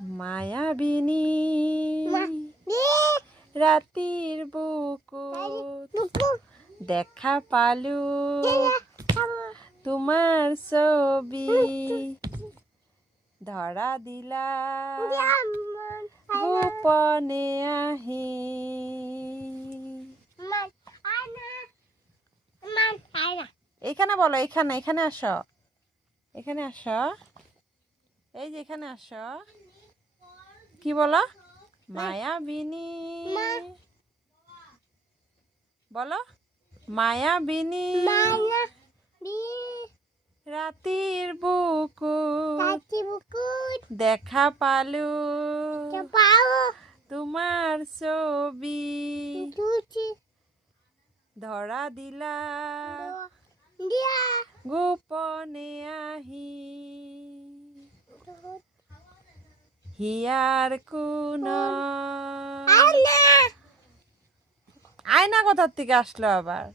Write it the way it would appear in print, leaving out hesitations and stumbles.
মায়াবিনী রাতির বুকুত দেখা পালু তোমার ছবি ধরা দিলা গোপনে আহি। এখানে বলো, এখানে এখানে আসো, এখানে আসো, এই যে এখানে আসো। কি বলো? মায়াবিনী বলো, মায়াবিনী রাতির বুকুত দেখা পালু তোমার ছবি ধরা দিলা গোপনে আহি। হিয়ার কোন আয়না কোথার থেকে আসলো আবার?